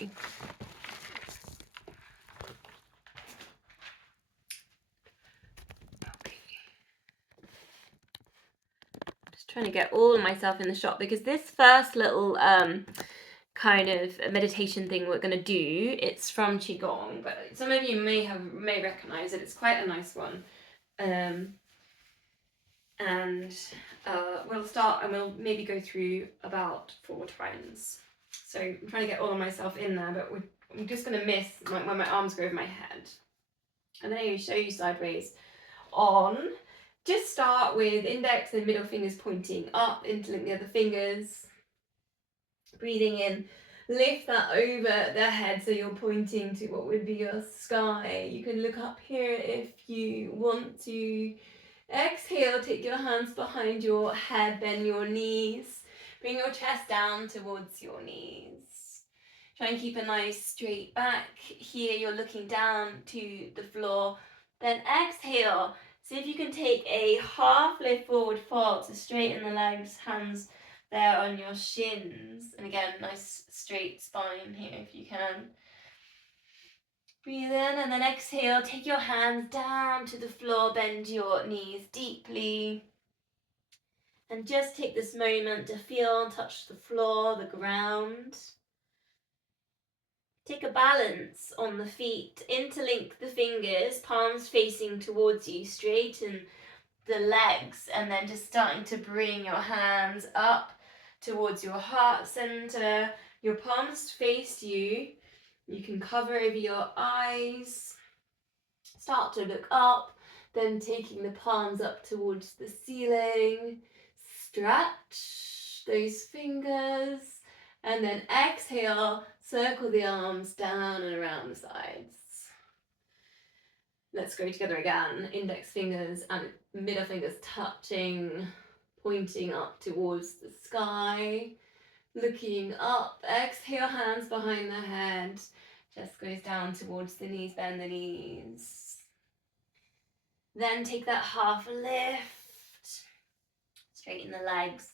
Okay. Just trying to get all of myself in the shot, because this first little kind of meditation thing we're going to do, it's from Qigong, but some of you may recognize it. It's quite a nice one. And we'll start, and we'll maybe go through about 4 times. So I'm trying to get all of myself in there, but I'm just going to miss when my arms go over my head. And then I'm going to show you sideways on. Just start with index and middle fingers pointing up, interlink the other fingers. Breathing in, lift that over the head so you're pointing to what would be your sky. You can look up here if you want to. Exhale, take your hands behind your head, bend your knees. Bring your chest down towards your knees. Try and keep a nice straight back. Here you're looking down to the floor. Then exhale. See if you can take a half lift forward fold to straighten the legs, hands there on your shins. And again, nice straight spine here if you can. Breathe in and then exhale. Take your hands down to the floor, bend your knees deeply. And just take this moment to feel and touch the floor, the ground. Take a balance on the feet. Interlink the fingers, palms facing towards you. Straighten the legs, and then just starting to bring your hands up towards your heart center. Your palms face you. You can cover over your eyes. Start to look up, then taking the palms up towards the ceiling. Stretch those fingers, and then exhale, circle the arms down and around the sides. Let's go together again. Index fingers and middle fingers touching, pointing up towards the sky. Looking up, exhale, hands behind the head. Chest goes down towards the knees, bend the knees. Then take that half lift. Straighten the legs.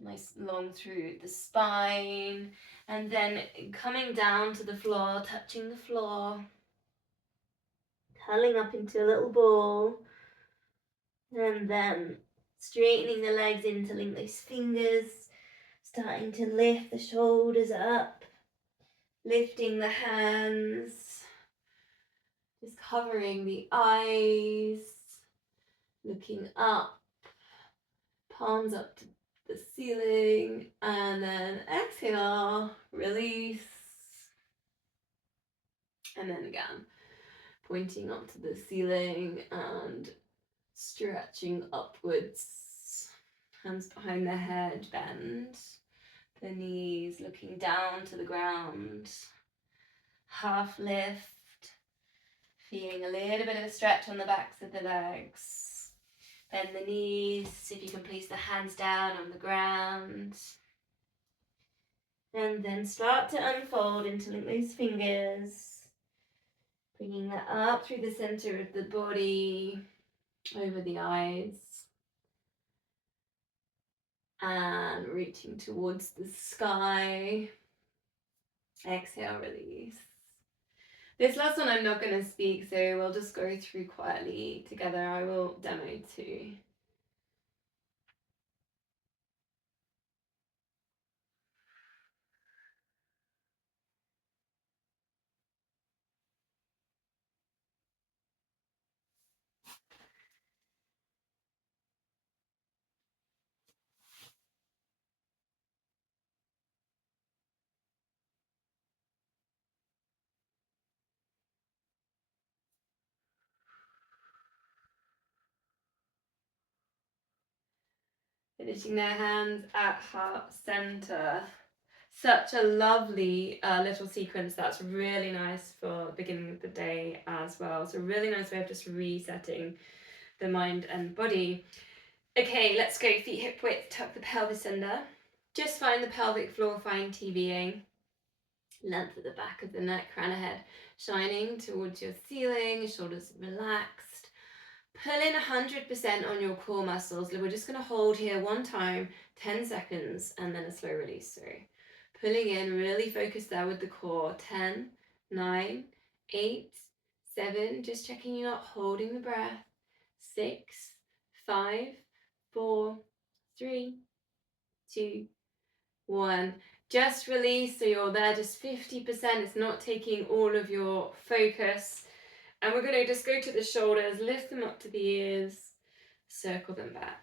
Nice long through the spine. And then coming down to the floor, touching the floor. Curling up into a little ball. And then straightening the legs, interlink those fingers. Starting to lift the shoulders up. Lifting the hands. Just covering the eyes. Looking up. Palms up to the ceiling, and then exhale, release, and then again, pointing up to the ceiling and stretching upwards, hands behind the head, bend the knees, looking down to the ground, half lift, feeling a little bit of a stretch on the backs of the legs. Bend the knees, see if you can place the hands down on the ground. And then start to unfold, interlink those fingers. Bringing that up through the center of the body, over the eyes. And reaching towards the sky. Exhale, release. This last one I'm not going to speak, so we'll just go through quietly together. I will demo too. Finishing their hands at heart center. Such a lovely little sequence that's really nice for the beginning of the day as well. So really nice way of just resetting the mind and body. Okay, let's go feet hip width, tuck the pelvis under. Just find the pelvic floor, find TVA. Length at the back of the neck, crown of head shining towards your ceiling, shoulders relaxed. Pull in 100% on your core muscles. We're just going to hold here one time, 10 seconds, and then a slow release through. Pulling in, really focus there with the core. 10, 9, 8, 7, just checking you're not holding the breath. 6, 5, 4, 3, 2, 1. Just release, so you're there just 50%. It's not taking all of your focus. And we're going to just go to the shoulders, lift them up to the ears, circle them back.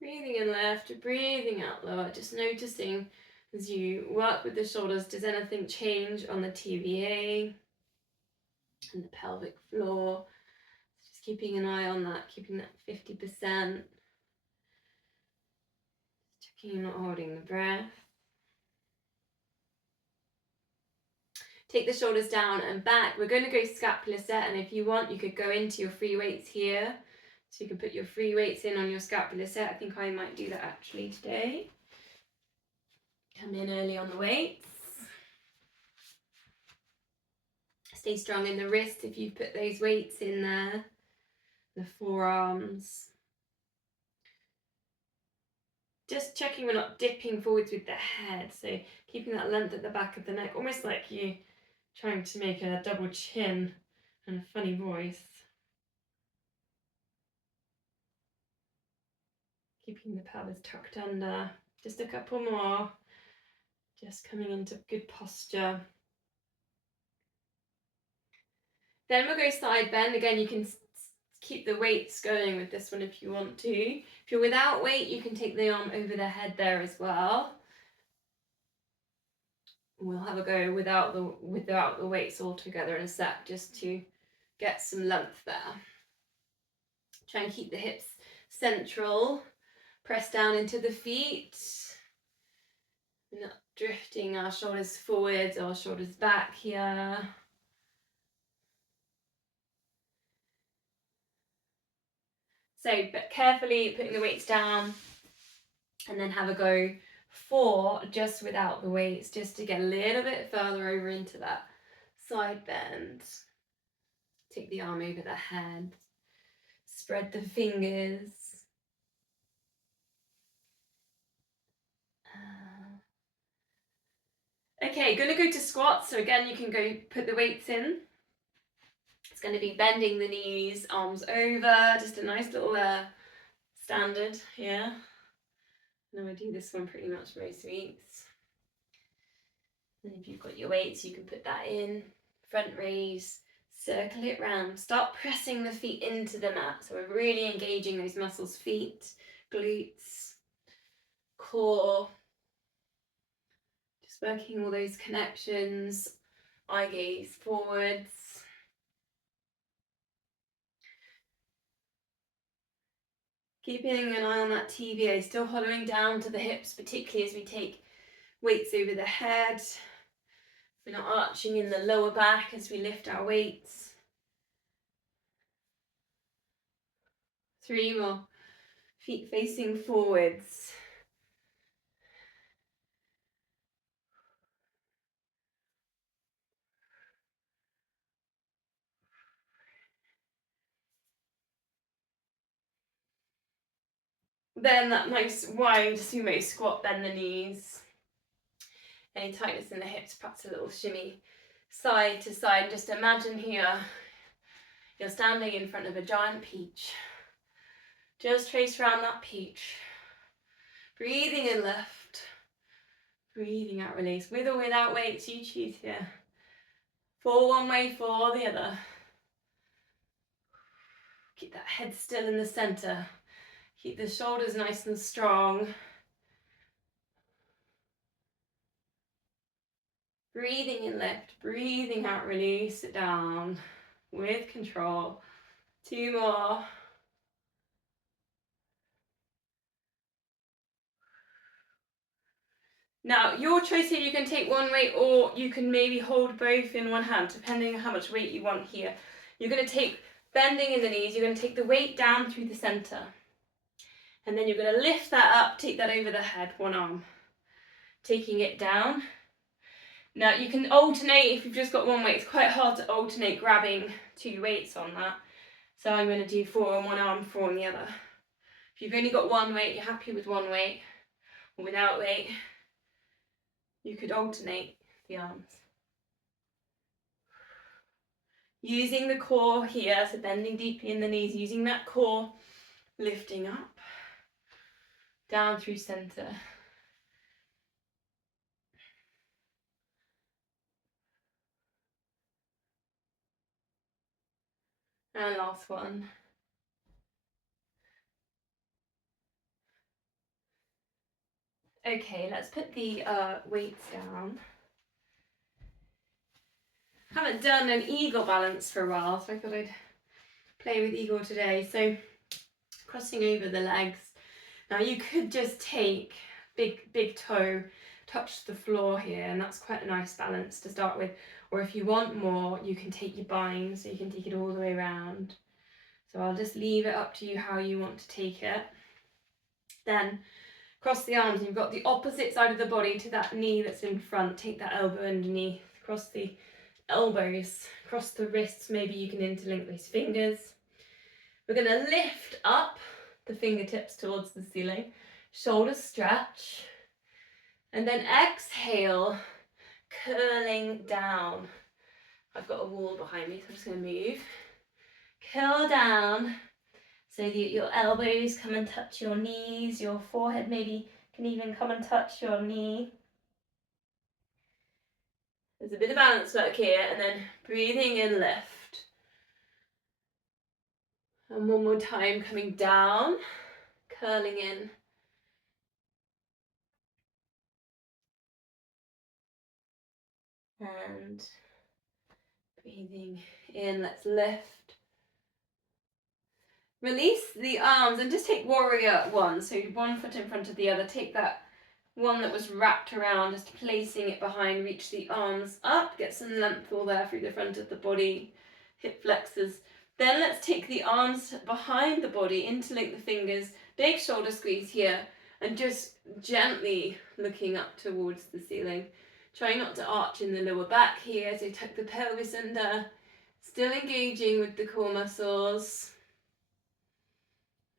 Breathing in left, breathing out lower, just noticing as you work with the shoulders, does anything change on the TVA and the pelvic floor? Just keeping an eye on that, keeping that 50%. Checking you're not holding the breath. Take the shoulders down and back. We're going to go scapular set, and if you want, you could go into your free weights here. So you can put your free weights in on your scapular set. I think I might do that actually today. Come in early on the weights. Stay strong in the wrists if you put those weights in there. The forearms. Just checking we're not dipping forwards with the head. So keeping that length at the back of the neck, almost like you trying to make a double chin and a funny voice. Keeping the pelvis tucked under. Just a couple more. Just coming into good posture. Then we'll go side bend. Again, you can keep the weights going with this one if you want to. If you're without weight, you can take the arm over the head there as well. We'll have a go without the weights altogether in a sec, just to get some length there. Try and keep the hips central. Press down into the feet. We're not drifting our shoulders forwards or shoulders back here. So, but carefully putting the weights down, and then have a go for just without the weights, just to get a little bit further over into that side bend. Take the arm over the head. Spread the fingers. Okay, going to go to squats. So again, you can go put the weights in. It's going to be bending the knees, arms over, just a nice little standard here. And I do this one pretty much most weeks. And if you've got your weights, you can put that in. Front raise, circle it round. Start pressing the feet into the mat. So we're really engaging those muscles, feet, glutes, core. Just working all those connections. Eye gaze forwards. Keeping an eye on that TVA, still hollowing down to the hips, particularly as we take weights over the head. We're not arching in the lower back as we lift our weights. 3 more. Feet facing forwards. Then that nice wide sumo squat, bend the knees. Any tightness in the hips, perhaps a little shimmy side to side. Just imagine here, you're standing in front of a giant peach. Just trace around that peach. Breathing in left. Breathing out, release. With or without weights, you choose here. For one way, for the other. Keep that head still in the center. Keep the shoulders nice and strong. Breathing in lift, breathing out, release it down with control. 2 more. Now, your choice here, you can take one weight or you can maybe hold both in one hand, depending on how much weight you want here. You're going to take, bending in the knees, you're going to take the weight down through the center. And then you're going to lift that up, take that over the head, one arm. Taking it down. Now, you can alternate if you've just got one weight. It's quite hard to alternate grabbing 2 weights on that. So I'm going to do 4 on one arm, 4 on the other. If you've only got one weight, you're happy with one weight or without weight, You could alternate the arms. Using the core here, so bending deeply in the knees, using that core, lifting up, down through center. And last one. Okay, let's put the weights down. Haven't done an eagle balance for a while, so I thought I'd play with eagle today. So crossing over the legs. Now you could just take big toe, touch the floor here, and that's quite a nice balance to start with. Or if you want more, you can take your bind, so you can take it all the way around. So I'll just leave it up to you how you want to take it. Then cross the arms, and you've got the opposite side of the body to that knee that's in front. Take that elbow underneath, cross the elbows, cross the wrists. Maybe you can interlink those fingers. We're going to lift up the fingertips towards the ceiling, shoulders stretch, and then exhale, curling down. I've got a wall behind me, so I'm just going to move. Curl down so that your elbows come and touch your knees, your forehead maybe can even come and touch your knee. There's a bit of balance work here, and then breathing in, lift. And one more time, coming down, curling in. And breathing in, let's lift. Release the arms and just take warrior one. So one foot in front of the other. Take that one that was wrapped around, just placing it behind, reach the arms up, get some length all there through the front of the body, hip flexors. Then let's take the arms behind the body, interlink the fingers, big shoulder squeeze here, and just gently looking up towards the ceiling. Try not to arch in the lower back here, so tuck the pelvis under, still engaging with the core muscles.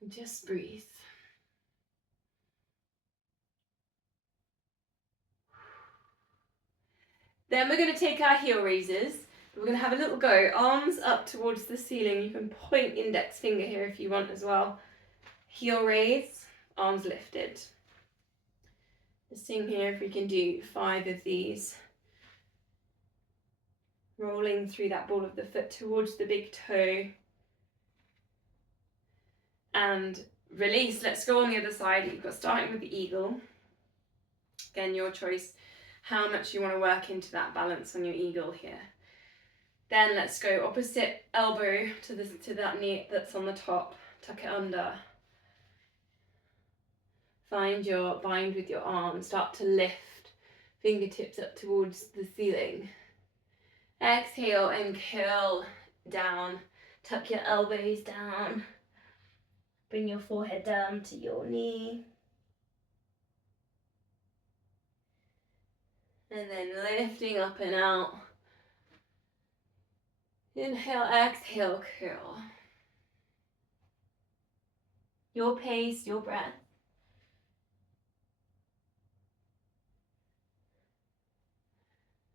And just breathe. Then we're going to take our heel raises. We're going to have a little go. Arms up towards the ceiling. You can point index finger here if you want as well. Heel raise, arms lifted. Just seeing here if we can do 5 of these. Rolling through that ball of the foot towards the big toe. And release. Let's go on the other side. You've got starting with the eagle. Again, your choice. How much you want to work into that balance on your eagle here. Then let's go opposite elbow to that knee that's on the top. Tuck it under. Find your bind with your arm. Start to lift. Fingertips up towards the ceiling. Exhale and curl down. Tuck your elbows down. Bring your forehead down to your knee. And then lifting up and out. Inhale, exhale, curl. Your pace, your breath.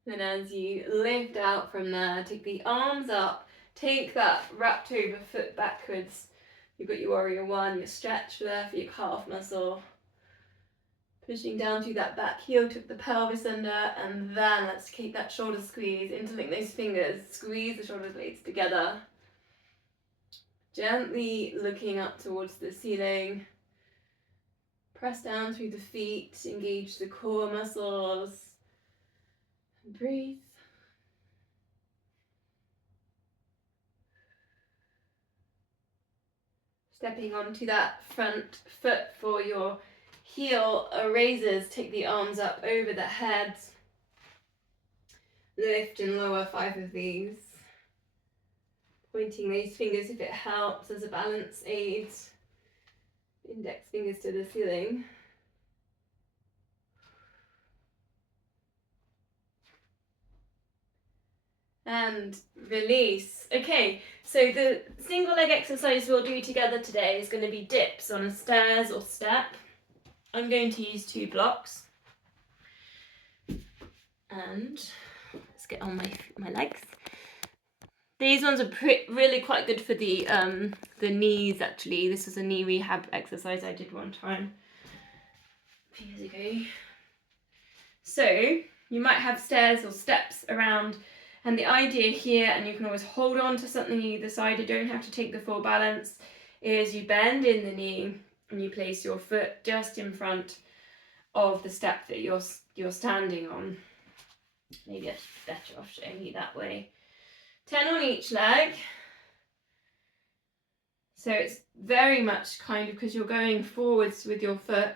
And as you lift out from there, take the arms up. Take that wrapped over foot backwards. You've got your warrior one, your stretch there for your calf muscle. Pushing down through that back heel, tuck the pelvis under, and then let's keep that shoulder squeeze, interlink those fingers, squeeze the shoulder blades together. Gently looking up towards the ceiling. Press down through the feet, engage the core muscles. Breathe. Stepping onto that front foot for your heel raises, take the arms up over the head. Lift and lower 5 of these. Pointing those fingers if it helps as a balance aid. Index fingers to the ceiling. And release. Okay, so the single leg exercise we'll do together today is going to be dips on a stairs or step. I'm going to use 2 blocks. And let's get on my legs. These ones are really quite good for the knees actually. This was a knee rehab exercise I did one time a few years ago. So you might have stairs or steps around, and the idea here, and you can always hold on to something either side, you don't have to take the full balance, is you bend in the knee and you place your foot just in front of the step that you're standing on. Maybe it's better off showing you that way. 10 on each leg. So it's very much kind of, because you're going forwards with your foot,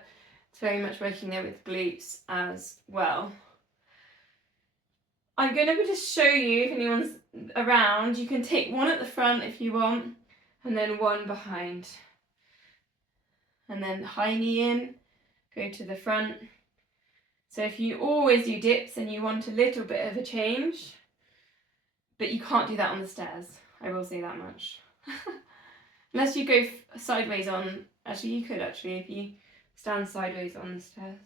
it's very much working there with glutes as well. I'm going to just show you, if anyone's around, you can take one at the front if you want, and then one behind. And then high knee in, go to the front. So if you always do dips and you want a little bit of a change, but you can't do that on the stairs, I will say that much. Unless you go sideways on, actually you could actually if you stand sideways on the stairs.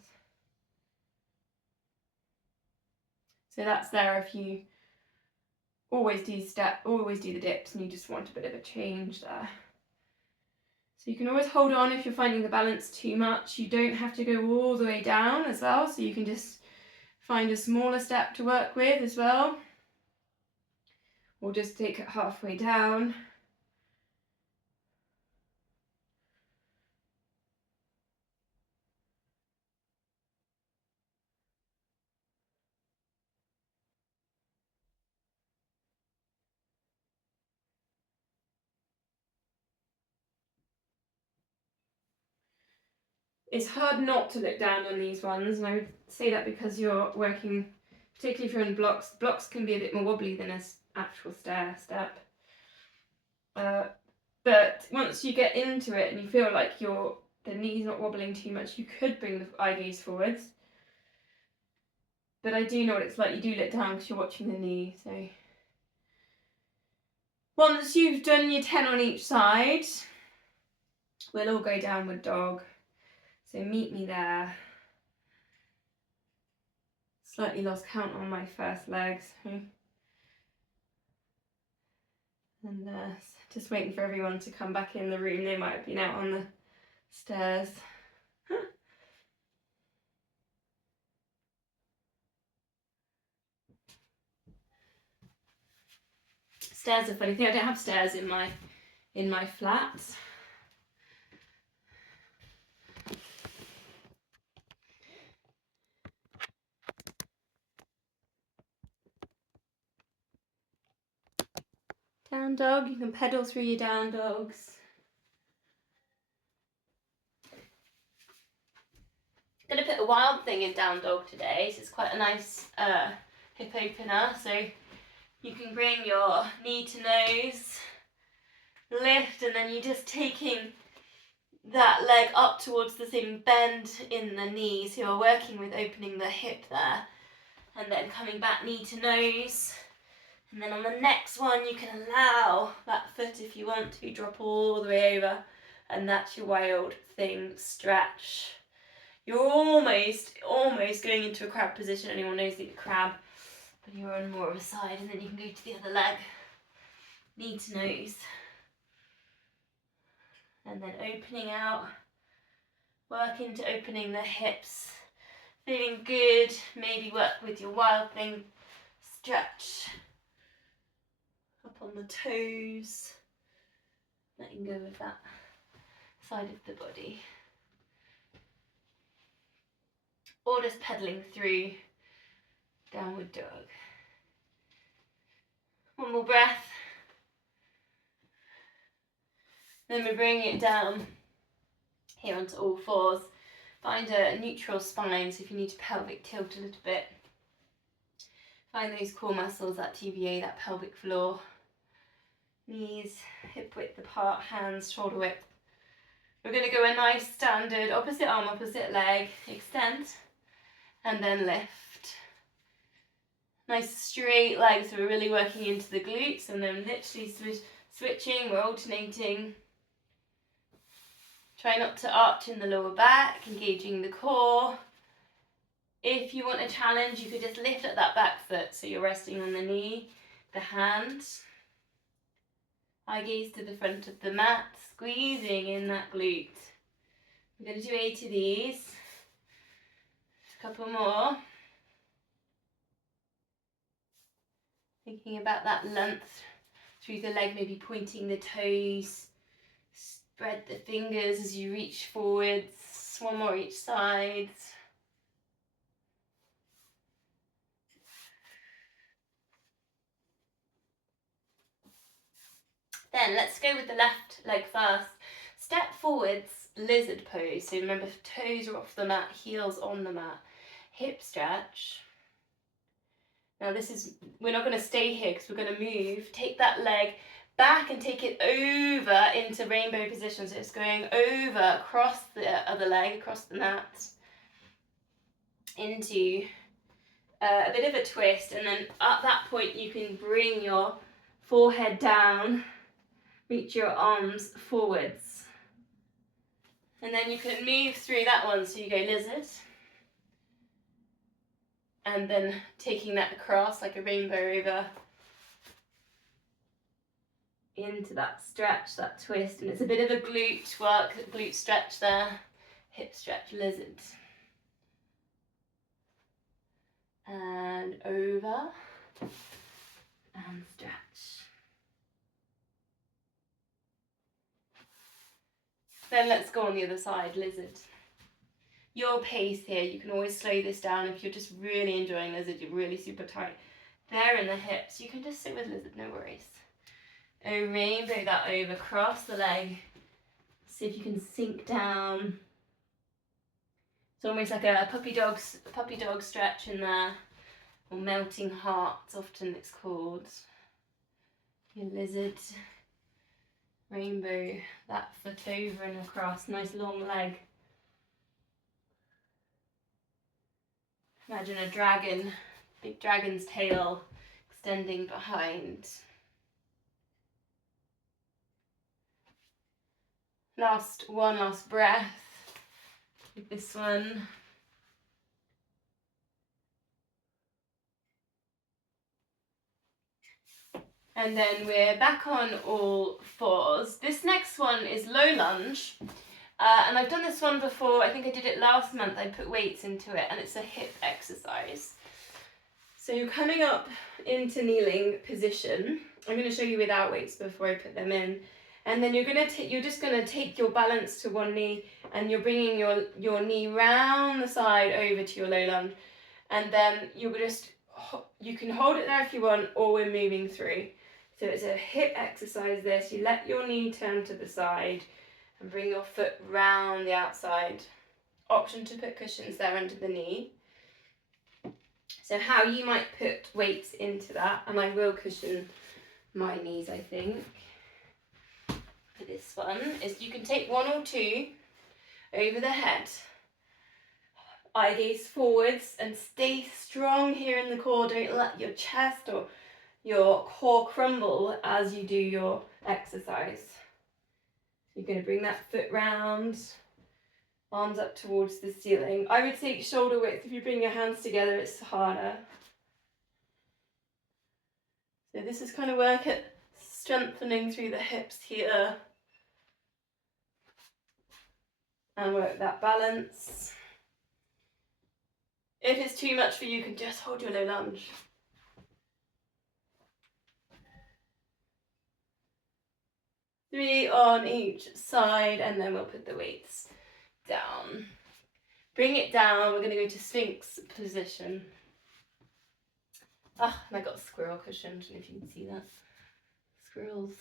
So that's there if you always do the dips and you just want a bit of a change there. So you can always hold on if you're finding the balance too much. You don't have to go all the way down as well, so you can just find a smaller step to work with as well. Or just take it halfway down. It's hard not to look down on these ones, and I would say that because you're working, particularly if you're in blocks. Blocks can be a bit more wobbly than an actual stair step. But once you get into it and you feel like the knee's not wobbling too much, you could bring the eye gaze forwards. But I do know what it's like, you do look down because you're watching the knee, so. Once you've done your 10 on each side, we'll all go downward dog. So meet me there. Slightly lost count on my first legs. And just waiting for everyone to come back in the room. They might have been out on the stairs. Stairs are a funny thing. I don't have stairs in my flat. Down dog, you can pedal through your down dogs. I'm going to put a wild thing in down dog today, so it's quite a nice hip opener. So you can bring your knee to nose, lift, and then you're just taking that leg up towards the same bend in the knee. So you're working with opening the hip there, and then coming back knee to nose. And then on the next one, you can allow that foot, if you want to, drop all the way over. And that's your wild thing stretch. You're almost going into a crab position. Anyone knows the crab, but you're on more of a side. And then you can go to the other leg, knee to nose. And then opening out, work into opening the hips. Feeling good, maybe work with your wild thing stretch. Up on the toes, letting go of that side of the body. Or just pedaling through downward dog. One more breath. Then we're bringing it down here onto all fours. Find a neutral spine, so if you need to pelvic tilt a little bit. Find those core muscles, that TVA, that pelvic floor. Knees hip width apart, hands shoulder width. We're going to go a nice standard opposite arm, opposite leg, extend, and then lift. Nice straight legs, so we're really working into the glutes, and then literally switching, we're alternating. Try not to arch in the lower back, engaging the core. If If you want a challenge, you could just lift up that back foot so you're resting on the knee, the hand. Eye gaze to the front of the mat, squeezing in that glute. We're going to do 8 of these. A couple more. Thinking about that length through the leg, maybe pointing the toes. Spread the fingers as you reach forwards. One more each side. Then let's go with the left leg first. Step forwards, lizard pose. So remember, toes are off the mat, heels on the mat. Hip stretch. Now this is, we're not going to stay here because we're going to move. Take that leg back and take it over into rainbow position. So it's going over, across the other leg, across the mat, into a bit of a twist. And then at that point you can bring your forehead down, reach your arms forwards. And then you can move through that one. So you go lizard. And then taking that across like a rainbow over into that stretch, that twist. And it's a bit of a glute work, glute stretch there. Hip stretch, lizard. And over. And stretch. Then let's go on the other side, lizard. Your pace here, you can always slow this down if you're just really enjoying lizard, you're really super tight there in the hips. You can just sit with lizard, no worries. Oh, rainbow that over, cross the leg. See if you can sink down. It's almost like a puppy dog stretch in there, or melting hearts, often it's called. Your lizard, rainbow, that foot over and across, nice long leg. Imagine a dragon, big dragon's tail extending behind. One last breath with this one. And then we're back on all fours. This next one is low lunge. And I've done this one before. I think I did it last month. I put weights into it, and it's a hip exercise. So you're coming up into kneeling position. I'm going to show you without weights before I put them in. And then you're just going to take your balance to one knee, and you're bringing your knee round the side over to your low lunge. And then you can hold it there if you want, or we're moving through. So it's a hip exercise this. You let your knee turn to the side and bring your foot round the outside. Option to put cushions there under the knee. So how you might put weights into that, and I will cushion my knees, I think, for this one, is you can take one or two over the head. Eye gaze forwards and stay strong here in the core. Don't let your chest or your core crumble as you do your exercise. You're going to bring that foot round, arms up towards the ceiling. I would take shoulder width. If you bring your hands together, it's harder. So this is kind of work at strengthening through the hips here. And work that balance. If it's too much for you, you can just hold your low lunge. Three on each side, and then we'll put the weights down. Bring it down, we're going to go to Sphinx position. Ah, and I got a squirrel cushion, I don't know if you can see that. Squirrels.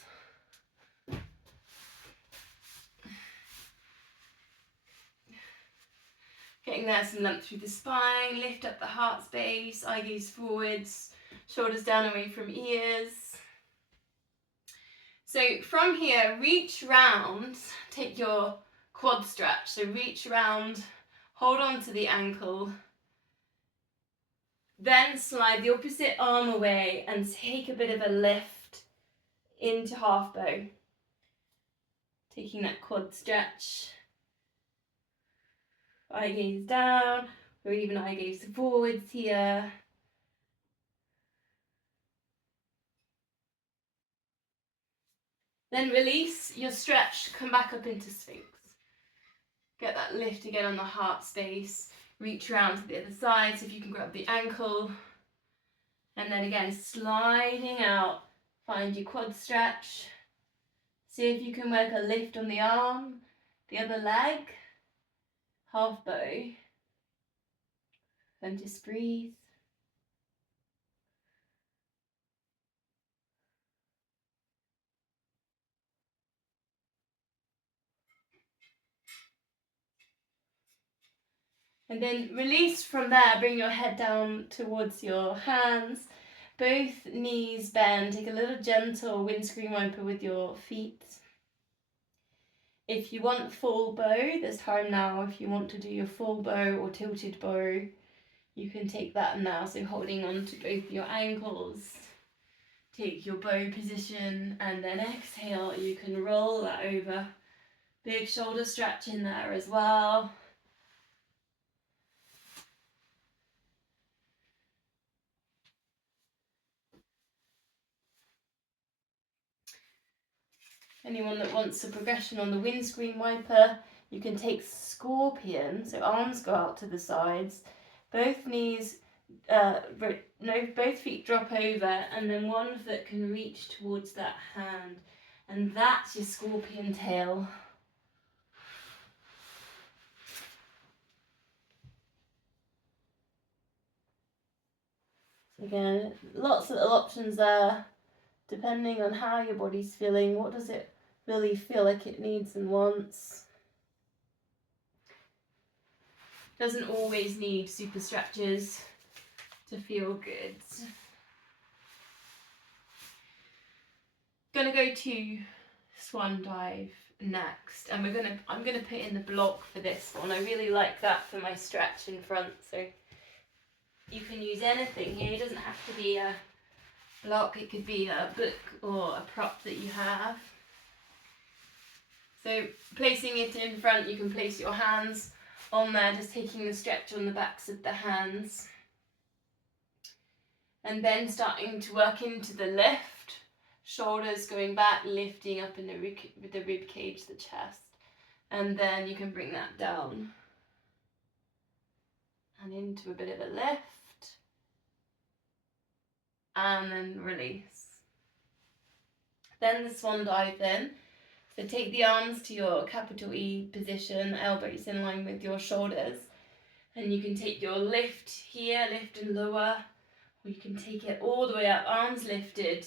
Getting there some length through the spine, lift up the heart space, eye gaze forwards, shoulders down away from ears. So from here, reach round, take your quad stretch. So reach round, hold on to the ankle, then slide the opposite arm away and take a bit of a lift into half bow. Taking that quad stretch. Eye gaze down, or even eye gaze forwards here. Then release your stretch, come back up into Sphinx. Get that lift again on the heart space. Reach around to the other side so if you can grab the ankle. And then again, sliding out. Find your quad stretch. See if you can work a lift on the arm, the other leg. Half bow. And just breathe. And then release from there, bring your head down towards your hands. Both knees bend, take a little gentle windscreen wiper with your feet. If you want full bow, there's time now. If you want to do your full bow or tilted bow, you can take that now. So holding on to both your ankles, take your bow position and then exhale, you can roll that over. Big shoulder stretch in there as well. Anyone that wants a progression on the windscreen wiper, you can take scorpion, so arms go out to the sides, both knees, both feet drop over, and then one foot can reach towards that hand, and that's your scorpion tail. Again, lots of little options there, depending on how your body's feeling. What does it really feel like it needs and wants? Doesn't always need super stretches to feel good. Gonna go to swan dive next, and I'm gonna put in the block for this one. I really like that for my stretch in front, so you can use anything here. It doesn't have to be a block, it could be a book or a prop that you have. So placing it in front, you can place your hands on there, just taking the stretch on the backs of the hands. And then starting to work into the lift, shoulders going back, lifting up in the rib cage, the chest. And then you can bring that down and into a bit of a lift. And then release. Then the swan dive in. So take the arms to your capital E position, elbows in line with your shoulders. And you can take your lift here, lift and lower. Or you can take it all the way up, arms lifted.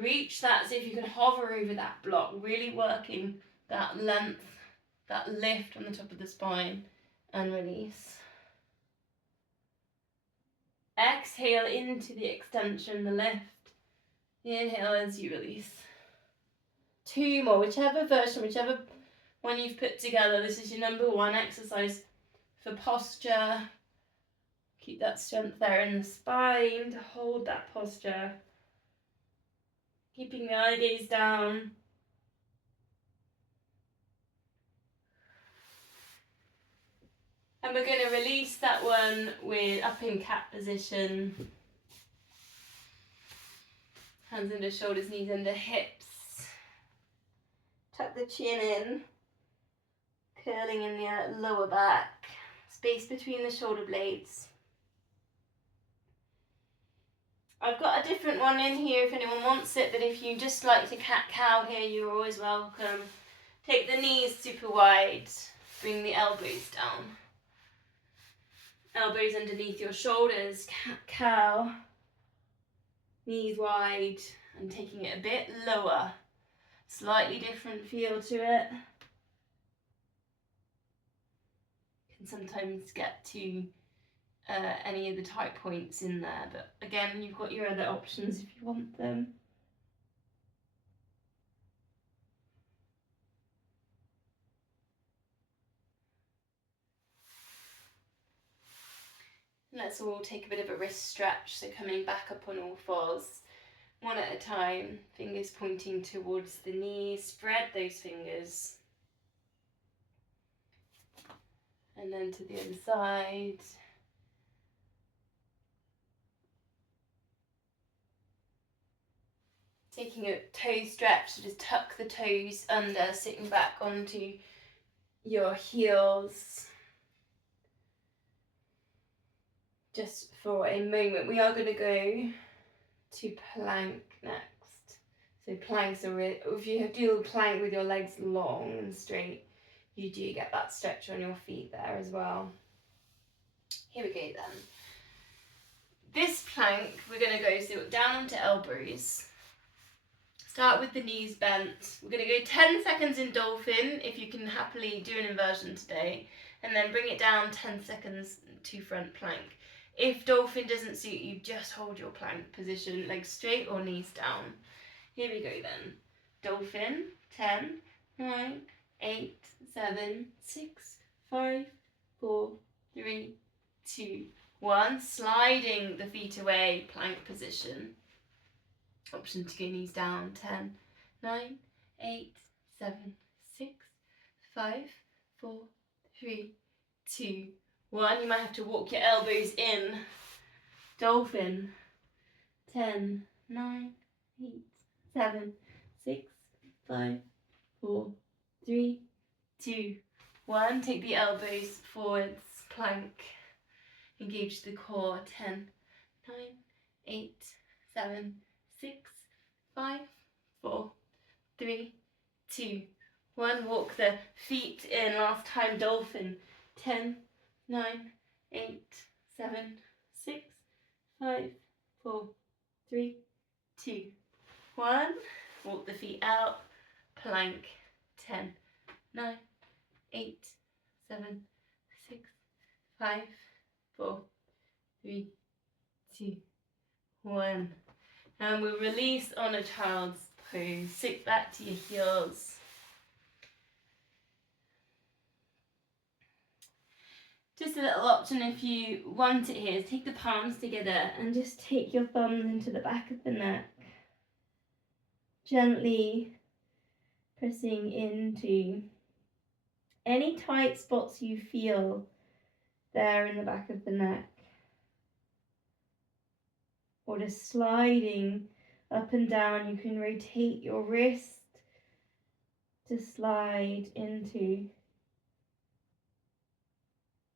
Reach that, so if you can hover over that block, really working that length, that lift on the top of the spine, and release. Exhale into the extension, the lift. Inhale as you release. 2 more, whichever version, whichever one you've put together. This is your number 1 exercise for posture. Keep that strength there in the spine to hold that posture. Keeping the eye gaze down. And we're going to release that one with up in cat position. Hands under shoulders, knees under hips. Tuck the chin in. Curling in the lower back. Space between the shoulder blades. I've got a different one in here if anyone wants it, but if you just like to cat-cow here, you're always welcome. Take the knees super wide. Bring the elbows down. Elbows underneath your shoulders, cat-cow. Knees wide and taking it a bit lower. Slightly different feel to it. Can sometimes get to any of the tight points in there, but again, you've got your other options if you want them. Let's all take a bit of a wrist stretch, so coming back up on all fours, one at a time, fingers pointing towards the knees, spread those fingers. And then to the other side. taking a toe stretch, so just tuck the toes under, sitting back onto your heels. Just for a moment, we are going to go to plank next. So planks are if you do a plank with your legs long and straight, you do get that stretch on your feet there as well. Here we go then. This plank, we're going to go down onto elbows. Start with the knees bent. We're going to go 10 seconds in dolphin, if you can happily do an inversion today, and then bring it down 10 seconds to front plank. If dolphin doesn't suit you, just hold your plank position, legs straight or knees down. Here we go then. Dolphin, 10, 9, 8, 7, 6, 5, 4, 3, 2, 1. Sliding the feet away, plank position. Option to go knees down. 10, 9, 8, 7, 6, 5, 4, 3, 2, 1. You might have to walk your elbows in. Dolphin. 10, 9, 8, 7, 6, 5, 4, 3, 2, 1. Take the elbows forwards, plank. Engage the core. 10, 9, 8, 7, 6, 5, 4, 3, 2, 1. Walk the feet in. Last time, dolphin. 10, 9, 8, 7, 6, 5, 4, 3, 2, 1. Walk the feet out. Plank. 10, 9, 8, 7, 6, 5, 4, 3, 2, 1. And we'll release on a child's pose. Sit back to your heels. Just a little option if you want it here is take the palms together and just take your thumbs into the back of the neck. Gently pressing into any tight spots you feel there in the back of the neck. Or just sliding up and down. You can rotate your wrist to slide into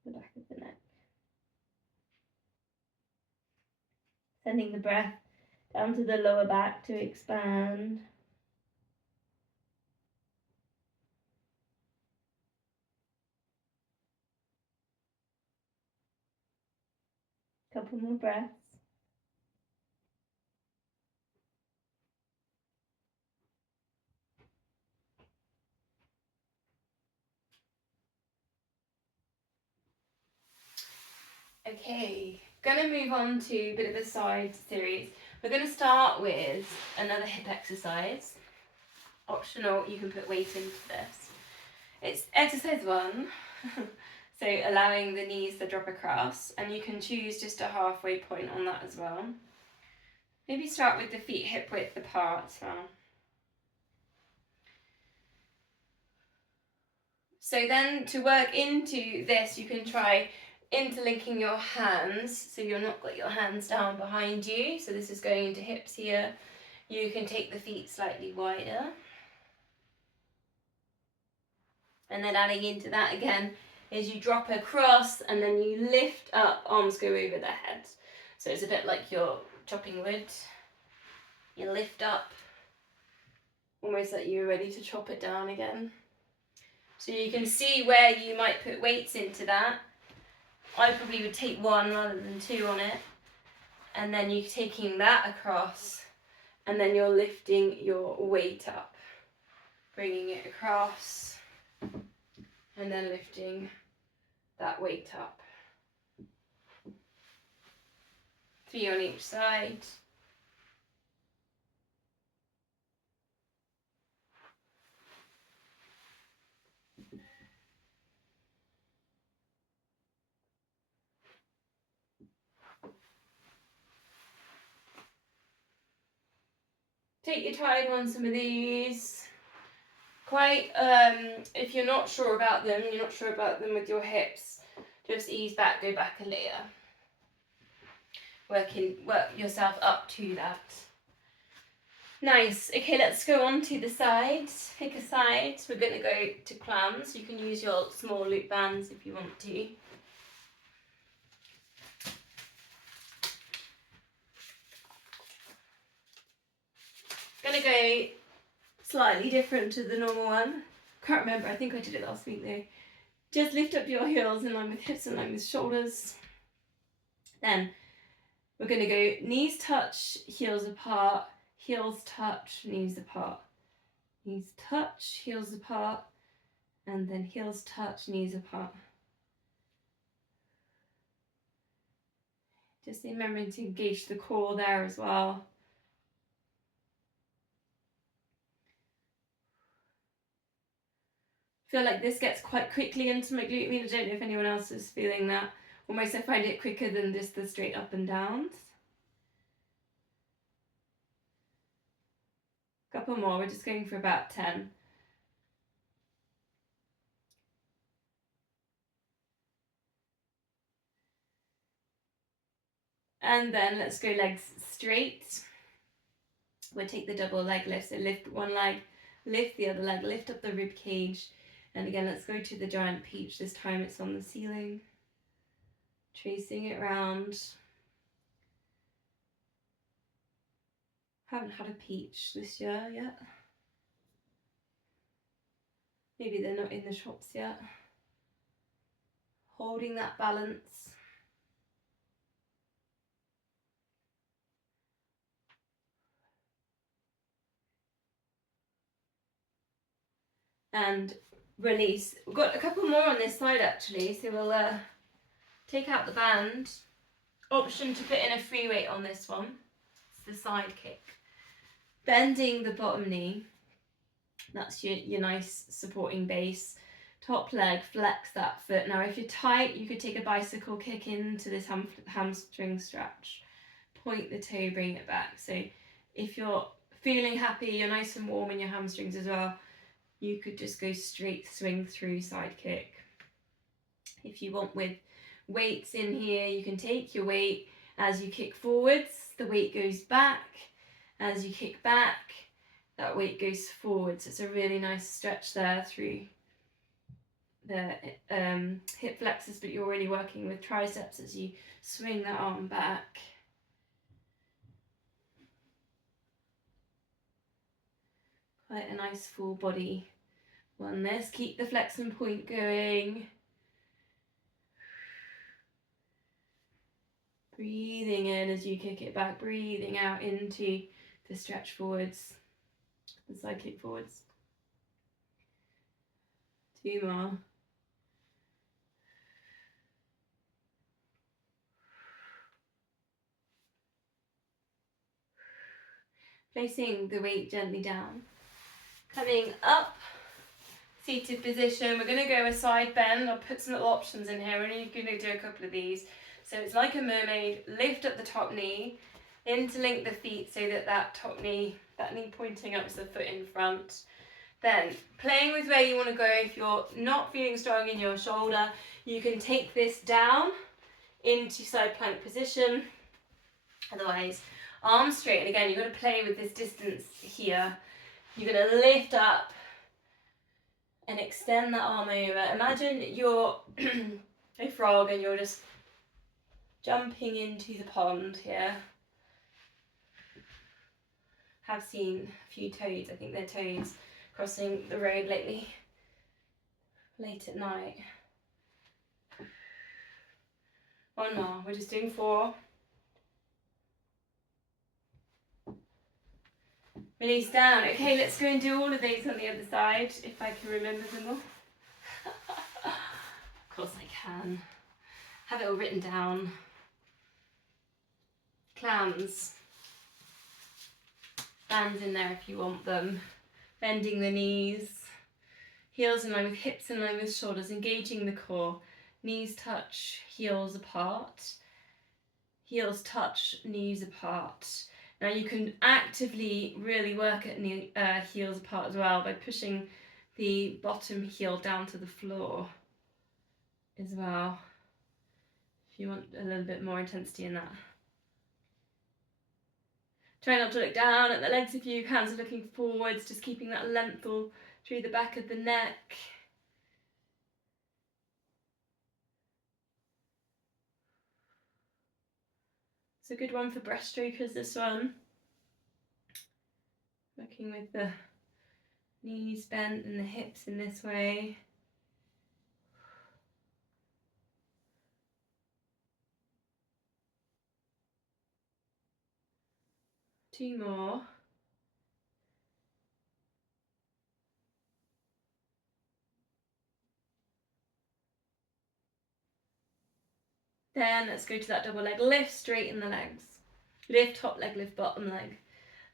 the back of the neck. Sending the breath down to the lower back to expand. Couple more breaths. Okay, gonna move on to a bit of a side series. We're gonna start with another hip exercise. Optional, you can put weight into this. It's exercise 1. So allowing the knees to drop across, and you can choose just a halfway point on that as well. Maybe start with the feet hip width apart as well. So then to work into this, you can try interlinking your hands, so you're not got your hands down behind you. So this is going into hips here. You can take the feet slightly wider. And then adding into that again is you drop across and then you lift up, arms go over the head. So it's a bit like you're chopping wood. You lift up, almost like you're ready to chop it down again. So you can see where you might put weights into that. I probably would take 1 rather than 2 on it. And then you're taking that across and then you're lifting your weight up. Bringing it across and then lifting that weight up. 3 on each side. Take your time on some of these. If you're not sure about them, with your hips, just ease back, go back a layer. Work yourself up to that. Nice. Okay, let's go on to the sides. Pick a side. We're going to go to clams. You can use your small loop bands if you want to. Going to go slightly different to the normal one. Can't remember. I think I did it last week though. Just lift up your heels in line with hips, in line with shoulders. Then we're going to go knees touch, heels apart, heels touch, knees apart. Knees touch, heels apart, and then heels touch, knees apart. Just remembering to engage the core there as well. I feel like this gets quite quickly into my glute med. I don't know if anyone else is feeling that. Almost I find it quicker than just the straight up and downs. Couple more, we're just going for about 10. And then let's go legs straight. We'll take the double leg lift. So lift one leg, lift the other leg, lift up the rib cage. And again, let's go to the giant peach. This time it's on the ceiling. Tracing it round. Haven't had a peach this year yet. Maybe they're not in the shops yet. Holding that balance. And release. We've got a couple more on this side actually, so we'll take out the band. Option to put in a free weight on this one. It's the side kick. Bending the bottom knee. That's your nice supporting base. Top leg, flex that foot. Now if you're tight, you could take a bicycle kick into this hamstring stretch. Point the toe, bring it back. So if you're feeling happy, you're nice and warm in your hamstrings as well, you could just go straight swing through side kick. If you want with weights in here, you can take your weight as you kick forwards, the weight goes back. As you kick back, that weight goes forwards. It's a really nice stretch there through the hip flexors, but you're really working with triceps as you swing that arm back. Quite a nice full body one this. Keep the flex and point going. Breathing in as you kick it back, breathing out into the stretch forwards, the side kick forwards. 2 more. Placing the weight gently down. Coming up, seated position. We're going to go a side bend. I'll put some little options in here. We're only going to do a couple of these. So it's like a mermaid. Lift up the top knee, interlink the feet so that that knee pointing up is the foot in front. Then playing with where you want to go. If you're not feeling strong in your shoulder, you can take this down into side plank position. Otherwise, arms straight. And again, you've got to play with this distance here. You're going to lift up and extend that arm over. Imagine you're a frog and you're just jumping into the pond here. Have seen a few toads, I think they're toads, crossing the road lately, late at night. One more, we're just doing 4. Release down. Okay, let's go and do all of these on the other side, if I can remember them all. Of course I can. Have it all written down. Clams. Bands in there if you want them. Bending the knees. Heels in line with hips, in line with shoulders. Engaging the core. Knees touch, heels apart. Heels touch, knees apart. Now you can actively really work at heels apart as well by pushing the bottom heel down to the floor as well, if you want a little bit more intensity in that. Try not to look down at the legs if you can, so looking forwards, just keeping that length all through the back of the neck. It's a good one for breaststrokers, this one. Working with the knees bent and the hips in this way. Two more. Then let's go to that double leg lift, straighten the legs. Lift top leg, lift bottom leg.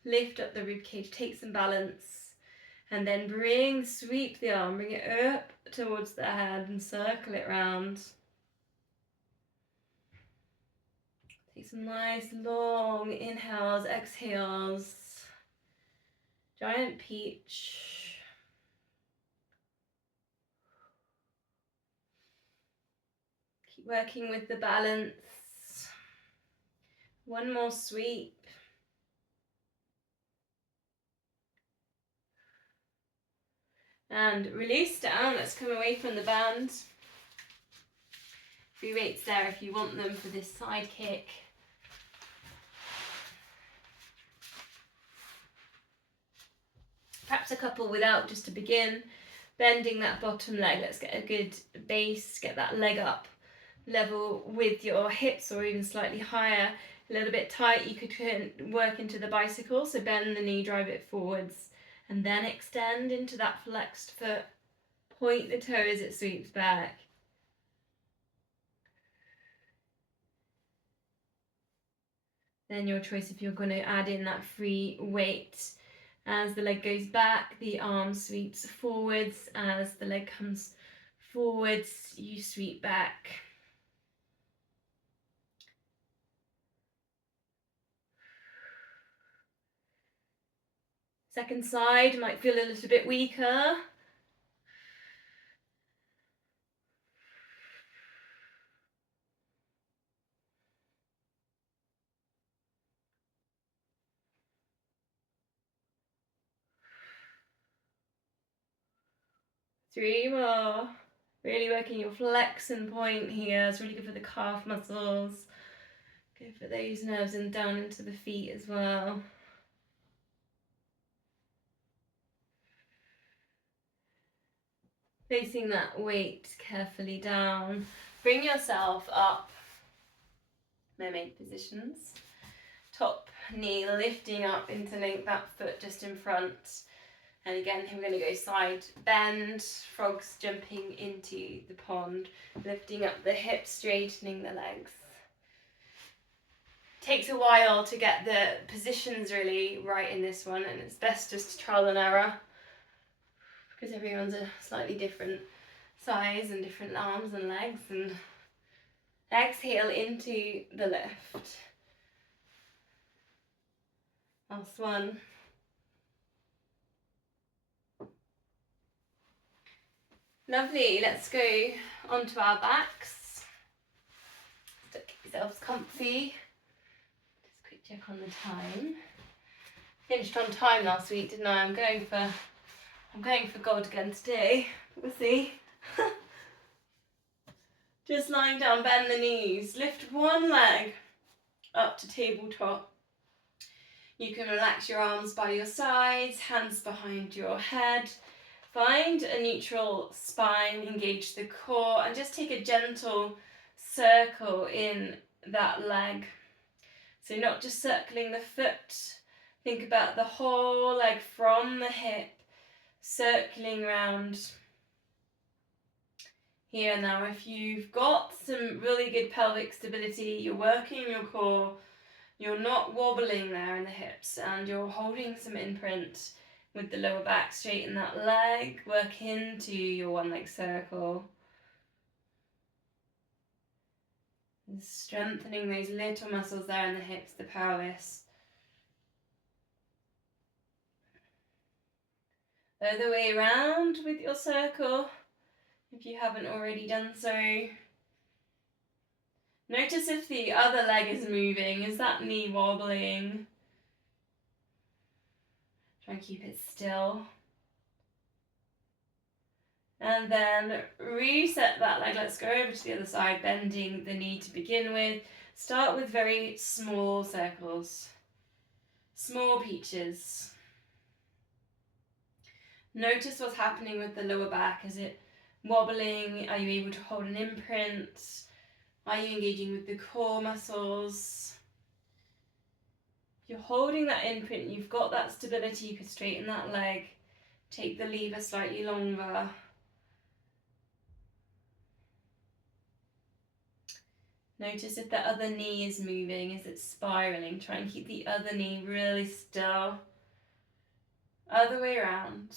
Lift up the rib cage, take some balance. And then sweep the arm, bring it up towards the head and circle it round. Take some nice long inhales, exhales. Giant peach. Keep working with the balance. One more sweep. And release down. Let's come away from the band. Free weights there if you want them for this side kick. Perhaps a couple without, just to begin. Bending that bottom leg. Let's get a good base, get that leg up level with your hips or even slightly higher. A little bit tight, you could work into the bicycle, so bend the knee, drive it forwards, and then extend into that flexed foot. Point the toe as it sweeps back. Then your choice if you're going to add in that free weight. As the leg goes back, the arm sweeps forwards. As the leg comes forwards, you sweep back. Second side might feel a little bit weaker. Three more. Really working your flexion point here. It's really good for the calf muscles. Good for those nerves and down into the feet as well. Placing that weight carefully down. Bring yourself up. Mermaid positions. Top knee lifting up, interlink that foot just in front. And again, we're going to go side bend, frogs jumping into the pond, lifting up the hips, straightening the legs. Takes a while to get the positions really right in this one, and it's best just to trial and error because everyone's a slightly different size and different arms and legs. And exhale into the lift. Last one. Lovely, let's go onto our backs. Just keep yourselves comfy. Just quick check on the time. Finished on time last week, didn't I? I'm going for gold again today. We'll see. Just lying down, bend the knees, lift one leg up to tabletop. You can relax your arms by your sides, hands behind your head. Find a neutral spine, engage the core, and just take a gentle circle in that leg. So not just circling the foot, think about the whole leg from the hip, circling round. Here now, if you've got some really good pelvic stability, you're working your core, you're not wobbling there in the hips, and you're holding some imprint with the lower back, straighten that leg, work into your one leg circle. And strengthening those little muscles there in the hips, the pelvis. Other way around with your circle, if you haven't already done so. Notice if the other leg is moving, is that knee wobbling? Try and keep it still. And then reset that leg. Let's go over to the other side, bending the knee to begin with. Start with very small circles, small peaches. Notice what's happening with the lower back. Is it wobbling? Are you able to hold an imprint? Are you engaging with the core muscles? If you're holding that imprint, you've got that stability, you can straighten that leg, take the lever slightly longer. Notice if the other knee is moving, is it spiraling? Try and keep the other knee really still. Other way around.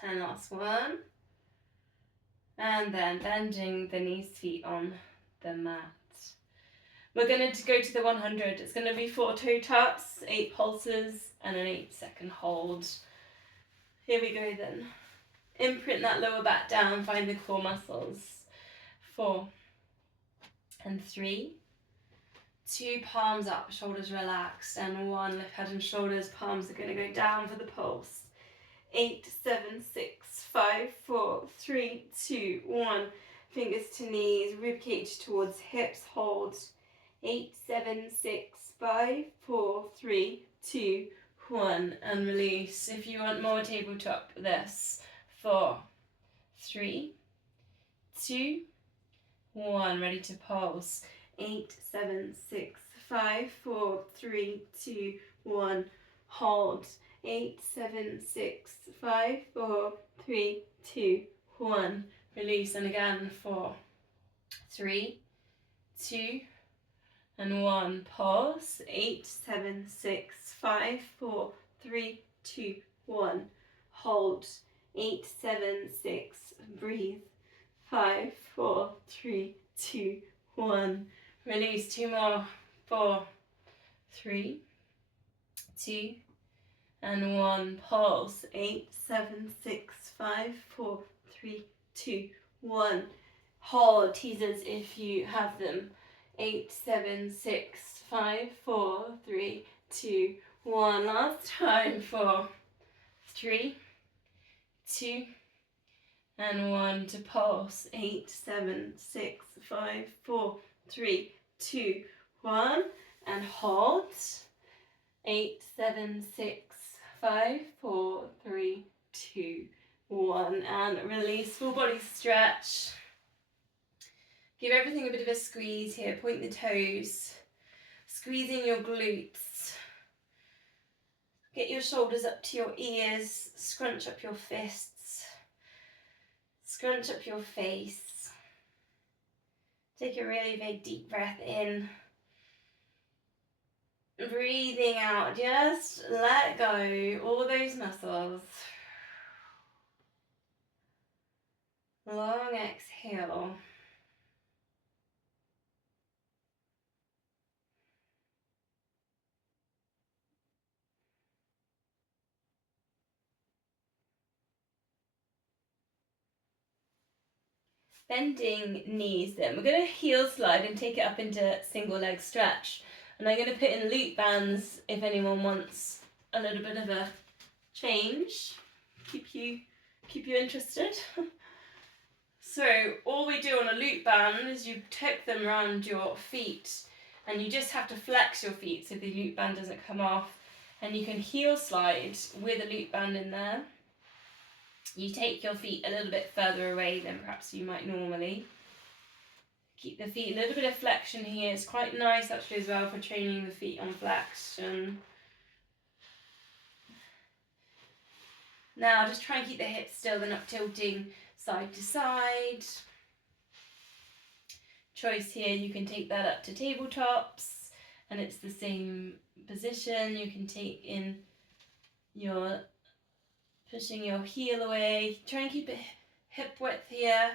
And last one. And then bending the knees, feet on the mat. We're going to go to the 100. It's going to be 4 toe taps, 8 pulses, and an 8-second hold. Here we go then. Imprint that lower back down, find the core muscles. 4 and 3. 2, palms up, shoulders relaxed, and 1, lift head and shoulders, palms are going to go down for the pulse. 8, 7, 6, 5, 4, 3, 2, 1. Fingers to knees, ribcage towards hips, hold. 8, 7, 6, 5, 4, 3, 2, 1, and release. If you want more tabletop, this. 4, 3, 2, 1. Ready to pulse. 8, 7, 6, 5, 4, 3, 2, 1. Hold. 8, 7, 6, 5, 4, 3, 2, 1. Release, and again. 4, 3, 2, and 1. Pause. 8, 7, 6, 5, 4, 3, 2, 1. Hold. 8, 7, 6. Breathe. 5, 4, 3, 2, 1. Release. 2 more. 4, 3, 2, and 1. Pulse. 8, 7, 6, 5, 4, 3, 2, 1. Hold. Teasers if you have them. 8, 7, 6, 5, 4, 3, 2, 1. Last time. 4, 3, 2, and 1 to pulse. 8, 7, 6, 5, 4, 3, 2, 1. And hold. 8, 7, 6, 5, 4, 3, 2, 1. And release. Full body stretch. Give everything a bit of a squeeze here. Point the toes. Squeezing your glutes. Get your shoulders up to your ears. Scrunch up your fists. Scrunch up your face. Take a really big deep breath in. Breathing out. Just let go all those muscles. Long exhale. Bending knees then. We're going to heel slide and take it up into single leg stretch. And I'm going to put in loop bands if anyone wants a little bit of a change. Keep you interested. So all we do on a loop band is you tuck them around your feet and you just have to flex your feet so the loop band doesn't come off. And you can heel slide with a loop band in there. You take your feet a little bit further away than perhaps you might normally. Keep the feet, a little bit of flexion here. It's quite nice actually as well for training the feet on flexion. Now just try and keep the hips still, they're not tilting side to side. Choice here, you can take that up to tabletops and it's the same position. You can take in your pushing your heel away. Try and keep it hip width here.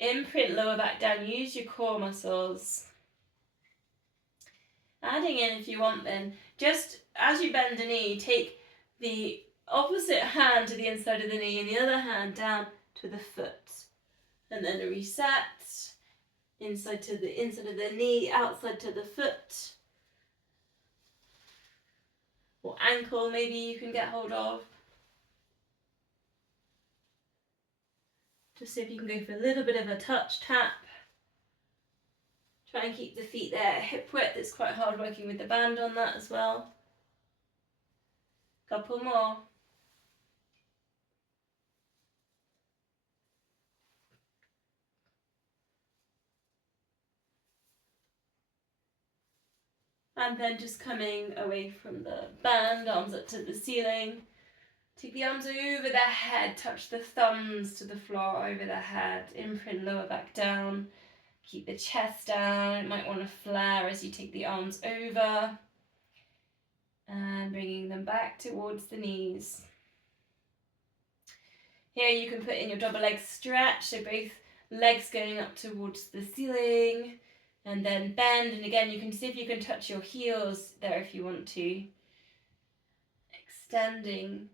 Imprint lower back down. Use your core muscles. Adding in if you want then. Just as you bend a knee, take the opposite hand to the inside of the knee and the other hand down to the foot. And then a reset. Inside of the knee, outside to the foot. Or ankle maybe you can get hold of. Just see if you can go for a little bit of a touch tap. Try and keep the feet there hip width. It's quite hard working with the band on that as well. Couple more. And then just coming away from the band, arms up to the ceiling. Take the arms over the head, touch the thumbs to the floor over the head, imprint lower back down. Keep the chest down. It might want to flare as you take the arms over. And bringing them back towards the knees. Here you can put in your double leg stretch, so both legs going up towards the ceiling. And then bend, and again you can see if you can touch your heels there if you want to. Extending,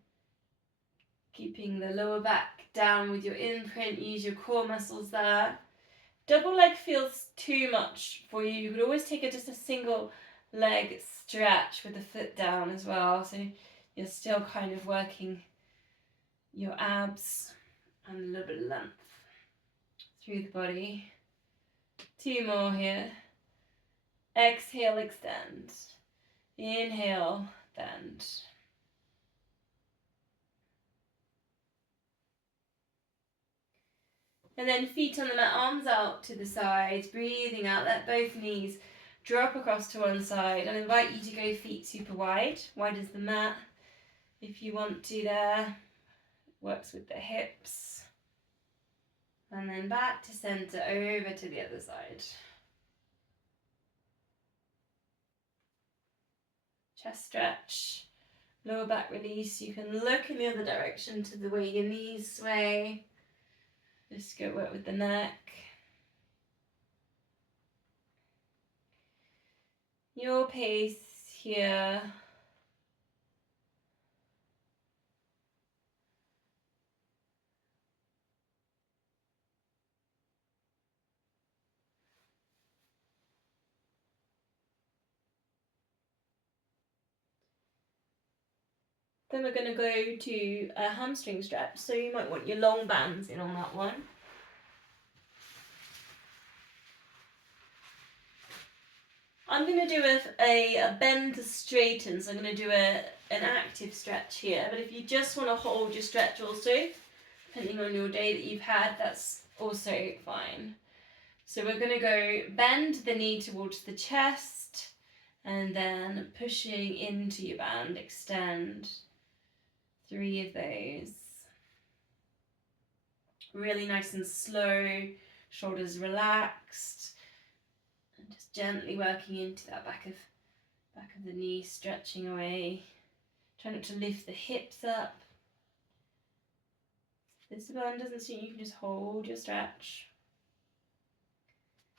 keeping the lower back down with your imprint, use your core muscles there. Double leg feels too much for you. You could always take just a single leg stretch with the foot down as well, so you're still kind of working your abs and a little bit of length through the body. 2 more here. Exhale, extend. Inhale, bend. And then feet on the mat, arms out to the sides, breathing out, let both knees drop across to one side. I invite you to go feet super wide as the mat if you want to there. Works with the hips. And then back to center, over to the other side. Chest stretch, lower back release. You can look in the other direction to the way your knees sway. Just go work with the neck. Your pace here. Then we're going to go to a hamstring stretch, so you might want your long bands in on that one. I'm going to do a bend to straighten, so I'm going to do an active stretch here, but if you just want to hold your stretch also, depending on your day that you've had, that's also fine. So we're going to go bend the knee towards the chest, and then pushing into your band, extend. 3 of those. Really nice and slow, shoulders relaxed, and just gently working into that back of the knee, stretching away. Try not to lift the hips up. If this one doesn't suit you, can just hold your stretch.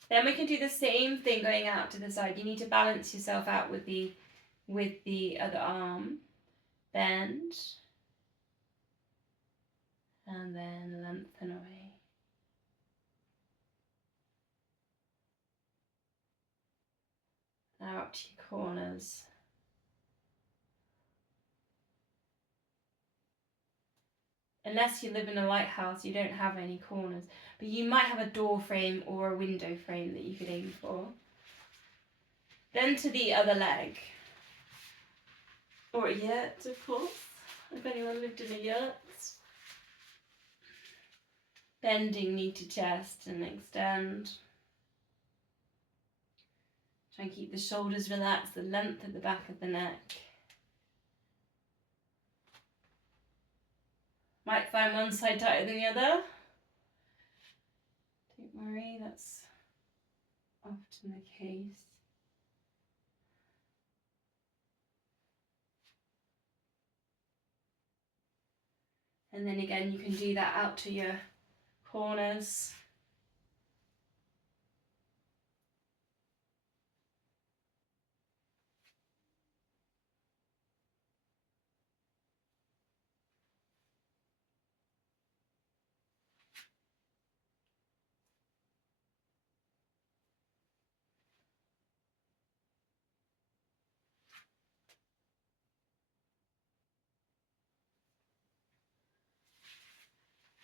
Then we can do the same thing going out to the side. You need to balance yourself out with the other arm. Bend. And then lengthen away. Out to your corners. Unless you live in a lighthouse, you don't have any corners. But you might have a door frame or a window frame that you could aim for. Then to the other leg. Or a yurt, of course, if anyone lived in a yurt. Bending knee to chest and extend. Try and keep the shoulders relaxed, the length at the back of the neck. Might find one side tighter than the other. Don't worry, that's often the case. And then again, you can do that out to your corners.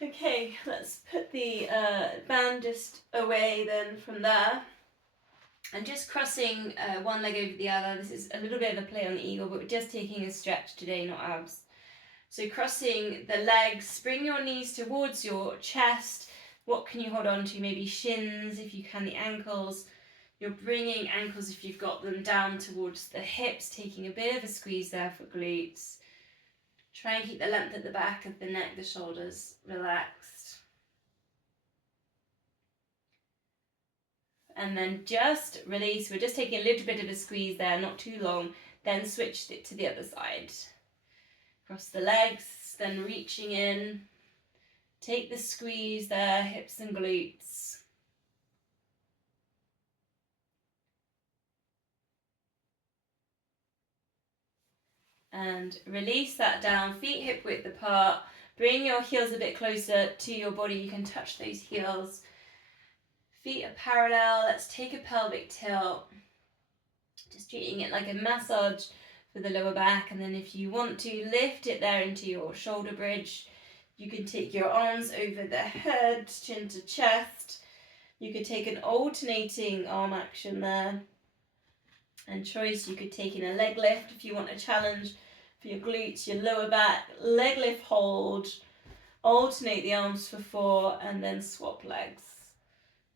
Okay, let's put the band just away then from there. And just crossing one leg over the other. This is a little bit of a play on the eagle, but we're just taking a stretch today, not abs. So crossing the legs, bring your knees towards your chest. What can you hold on to? Maybe shins, if you can, the ankles. You're bringing ankles, if you've got them, down towards the hips, taking a bit of a squeeze there for glutes. Try and keep the length at the back of the neck, the shoulders relaxed. And then just release. We're just taking a little bit of a squeeze there, not too long. Then switch it to the other side. Cross the legs, then reaching in. Take the squeeze there, hips and glutes. And release that down, feet hip width apart. Bring your heels a bit closer to your body. You can touch those heels. Feet are parallel. Let's take a pelvic tilt. Just treating it like a massage for the lower back. And then if you want to, lift it there into your shoulder bridge. You can take your arms over the head, chin to chest. You could take an alternating arm action there. And choice, you could take in a leg lift if you want a challenge for your glutes, your lower back. Leg lift, hold. Alternate the arms for 4 and then swap legs.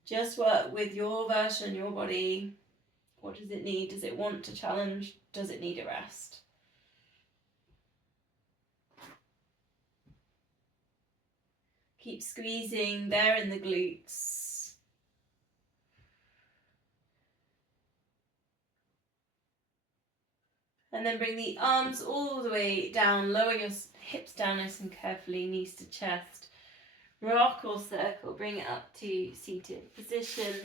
Just work with your version, your body. What does it need? Does it want to challenge? Does it need a rest? Keep squeezing there in the glutes. And then bring the arms all the way down. Lower your hips down nice and carefully, knees to chest. Rock or circle. Bring it up to seated position.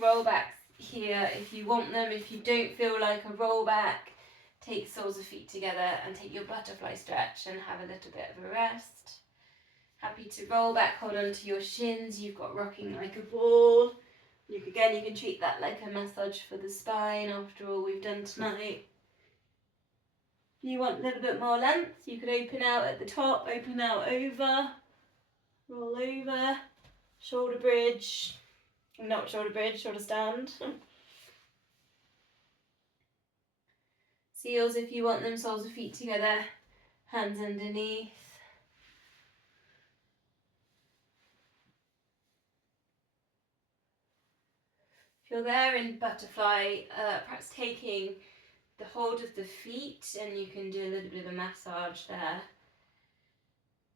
Roll back here if you want them. If you don't feel like a roll back, take soles of feet together and take your butterfly stretch and have a little bit of a rest. Happy to roll back, hold on to your shins. You've got rocking like a ball. You can treat that like a massage for the spine after all we've done tonight. If you want a little bit more length, you could open out at the top, open out over, roll over, shoulder bridge. Not shoulder bridge, shoulder stand. Seals if you want them, soles of feet together, hands underneath. If you're there in butterfly, perhaps taking the hold of the feet, and you can do a little bit of a massage there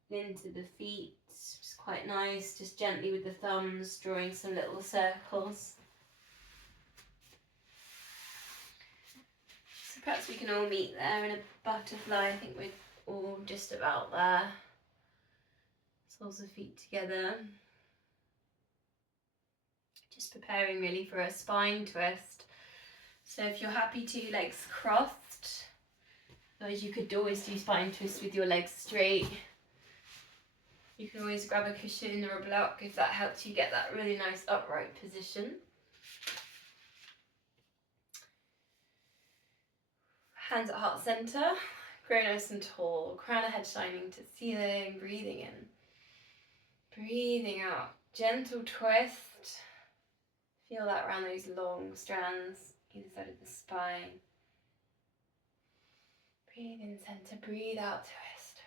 into the feet. It's quite nice, just gently with the thumbs, drawing some little circles. So perhaps we can all meet there in a butterfly. I think we're all just about there. Soles of feet together. Just preparing really for a spine twist. So if you're happy to, legs crossed, otherwise you could always do spine twist with your legs straight. You can always grab a cushion or a block if that helps you get that really nice upright position. Hands at heart center, grow nice and tall, crown of head shining to ceiling, breathing in, breathing out, gentle twist. Feel that around those long strands, either side of the spine. Breathe in center, breathe out, twist.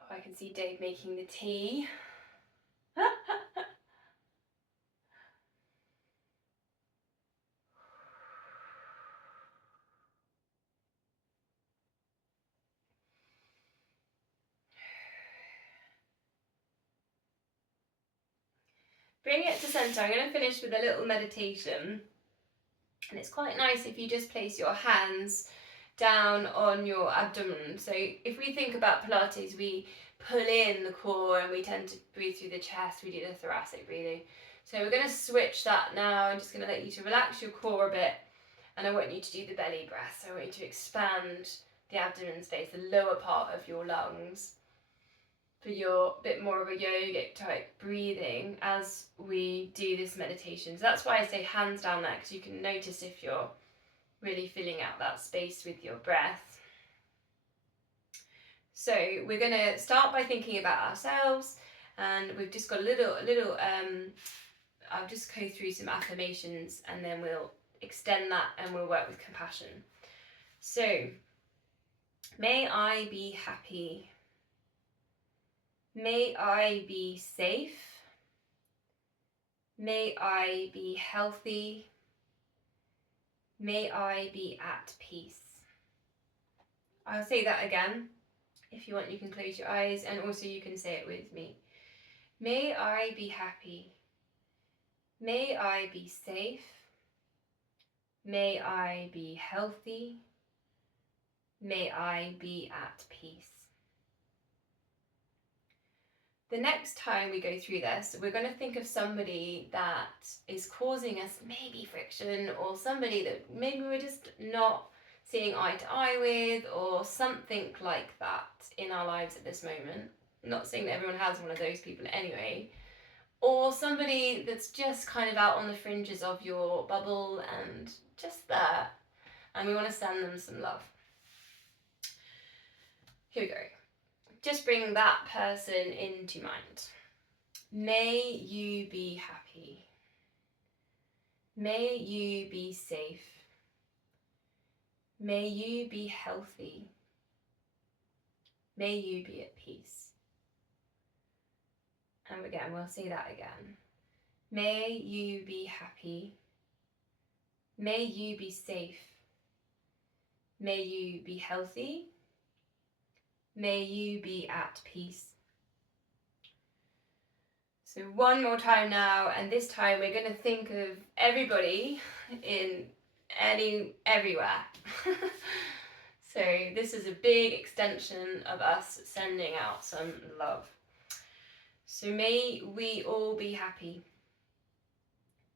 Oh, I can see Dave making the tea. Bring it to center. I'm going to finish with a little meditation. And it's quite nice if you just place your hands down on your abdomen. So if we think about Pilates, we pull in the core and we tend to breathe through the chest. We do the thoracic breathing. So we're going to switch that now. I'm just going to let you to relax your core a bit. And I want you to do the belly breath. So I want you to expand the abdomen space, the lower part of your lungs, for your bit more of a yogic type breathing as we do this meditation. So that's why I say hands down there, because you can notice if you're really filling out that space with your breath. So we're going to start by thinking about ourselves, and we've just got a little I'll just go through some affirmations and then we'll extend that and we'll work with compassion. So, may I be happy. May I be safe. May I be healthy. May I be at peace. I'll say that again. If you want, you can close your eyes, and also you can say it with me. May I be happy. May I be safe. May I be healthy. May I be at peace. The next time we go through this, we're going to think of somebody that is causing us maybe friction, or somebody that maybe we're just not seeing eye to eye with, or something like that in our lives at this moment. I'm not saying that everyone has one of those people anyway. Or somebody that's just kind of out on the fringes of your bubble and just there. And we want to send them some love. Here we go. Just bring that person into mind. May you be happy. May you be safe. May you be healthy. May you be at peace. And again, we'll say that again. May you be happy. May you be safe. May you be healthy. May you be at peace. So one more time now, and this time we're going to think of everybody in everywhere. So this is a big extension of us sending out some love. So may we all be happy.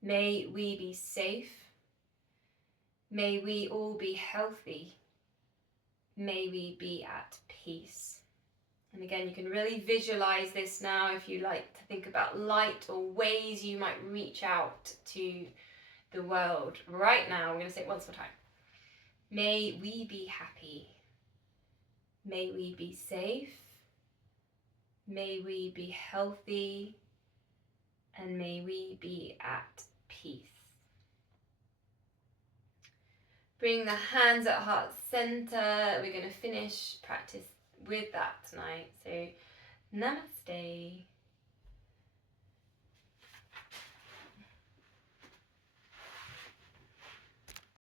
May we be safe. May we all be healthy. May we be at peace. And again, you can really visualize this now if you like to think about light or ways you might reach out to the world. Right now, I'm going to say it once more time. May we be happy. May we be safe. May we be healthy. And may we be at peace. Bring the hands at heart center. We're going to finish practice with that tonight. So, namaste.